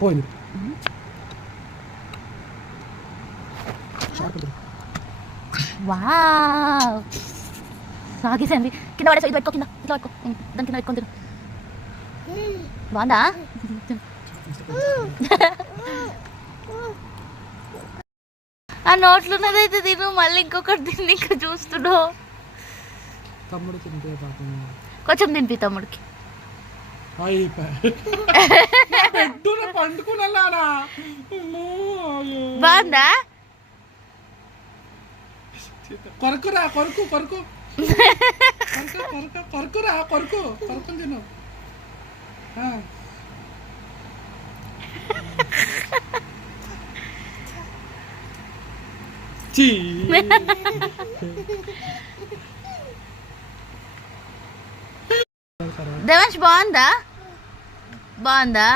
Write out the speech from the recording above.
పోయింది. వావ్ సాగేసండి. కింద పడేసా, ఇది పెట్టుకో, కింద ఇట్లా పెట్టుకో, దాని కింద పెట్టుకొని తిను. బాగుందా? ఆ నోట్లు ఉన్నదైతే తిను, మళ్ళీ ఇంకొకటి తిని ఇంకా చూస్తున్నావు. తమ్ముడు తింటే పాపం. కొంచెం తినిపి తమ్ముడికి. పండుకున్నాడా? బాగుందా? కొరకురా, కొరకు కొరకు కొరకురా, కొరుకుని తిను. దేవాంష్ బాగుందా? బాగుందా?